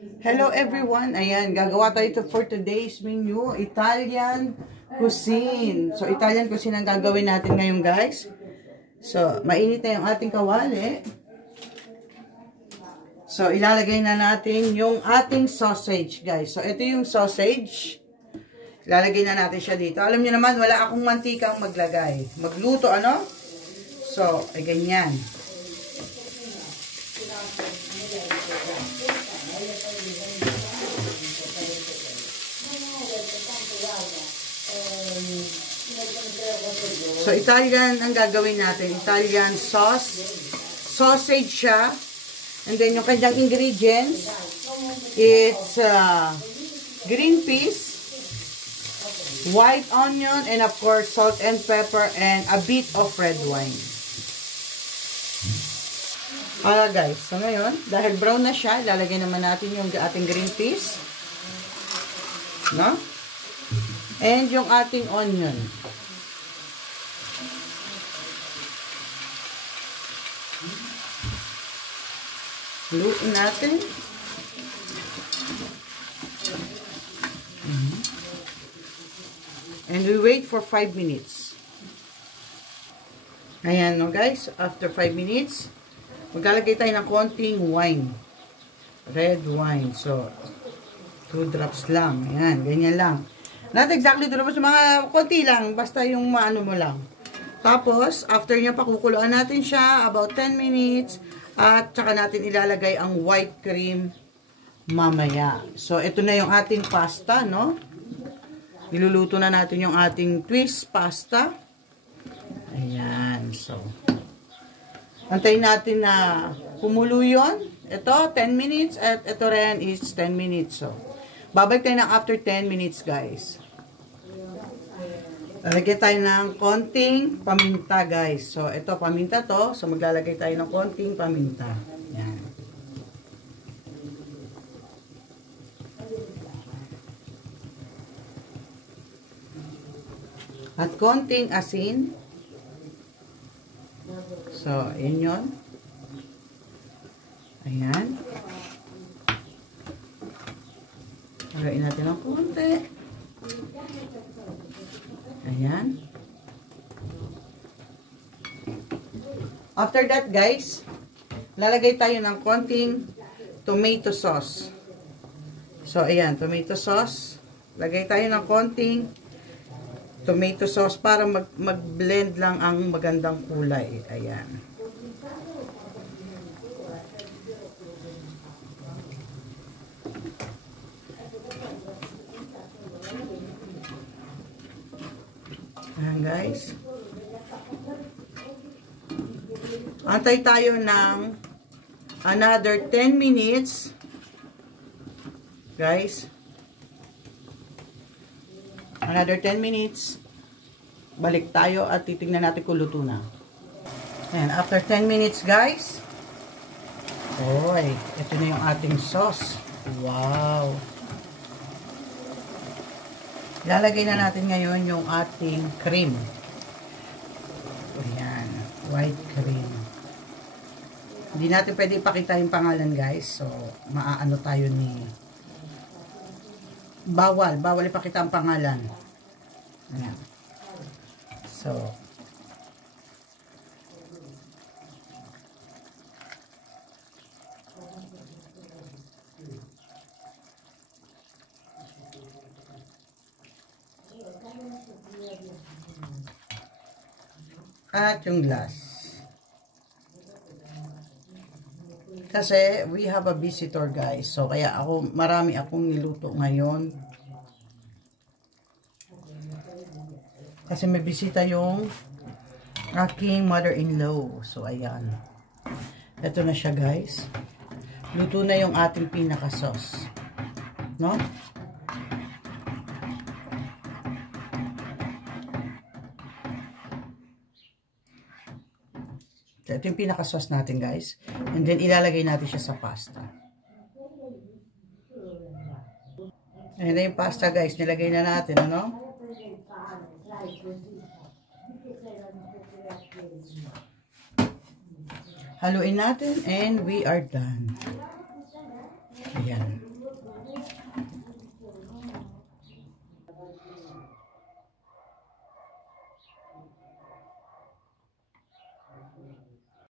Hello everyone! Ayan, gagawa tayo ito for today's menu, Italian cuisine. So, Italian cuisine ang gagawin natin ngayon, guys. So, mainit na yung ating kawali. So, ilalagay na natin yung ating sausage, guys. So, ito yung sausage. Ilalagay na natin siya dito. Alam niyo naman, wala akong mantikang maglagay. Magluto, ano? So, ay ganyan. So, Italian ang gagawin natin. Italian sauce. Sausage siya. And then, yung kanyang ingredients, it's green peas, white onion, and of course, salt and pepper, and a bit of red wine. Guys, so ngayon, dahil brown na siya, ilalagay naman natin yung ating green peas. No? And yung ating onion. Luto natin. And we wait for 5 minutes. Ayan, no guys. After 5 minutes, maglalagay tayo ng konting wine. Red wine. So, 2 drops lang. Ayan, ganyan lang. Not exactly 2 drops. Mga konti lang. Basta yung maano mo lang. Tapos, after niya, pakukuluan natin siya. About 10 minutes. At saka natin ilalagay ang white cream mamaya. So, ito na yung ating pasta, no? Niluluto na natin yung ating twist pasta. Ayan. So, antayin natin na kumulo yun. Ito, 10 minutes. At ito rin is 10 minutes. So, babalik tayo ng after 10 minutes, guys. Lalagay tayo ng konting paminta, guys. So, ito, paminta to. So, maglalagay tayo ng konting paminta. Yan. At konting asin. So, yun yun. Ayan. Lagayin natin ng konti. Ayan. After that, guys, lalagay tayo ng konting tomato sauce. So, ayan, tomato sauce. Lagay tayo ng konting tomato sauce para mag-blend lang ang magandang kulay. Ayan. Ayan, guys. Antay tayo ng another 10 minutes. Guys. Another 10 minutes. Balik tayo at titingnan natin kung luto na. Ayan, after 10 minutes, guys. Oy, ito na yung ating sauce. Wow. Ilalagay na natin ngayon yung ating cream. Ayan, white cream. Hindi natin pwede ipakita yung pangalan, guys. So, maaano tayo ni... Bawal ipakita ang pangalan. Ayan. So, at yung last. Kasi we have a visitor, guys. So, kaya marami akong niluto ngayon. Kasi may bisita yung aking mother-in-law. So, ayan. Ito na siya, guys. Luto na yung ating pinaka-sauce. No? So, ito yung pinaka-sauce natin, guys. And then, ilalagay natin siya sa pasta. Ayan na yung pasta, guys. Nilagay na natin, ano? Haluin natin and we are done. Ayan.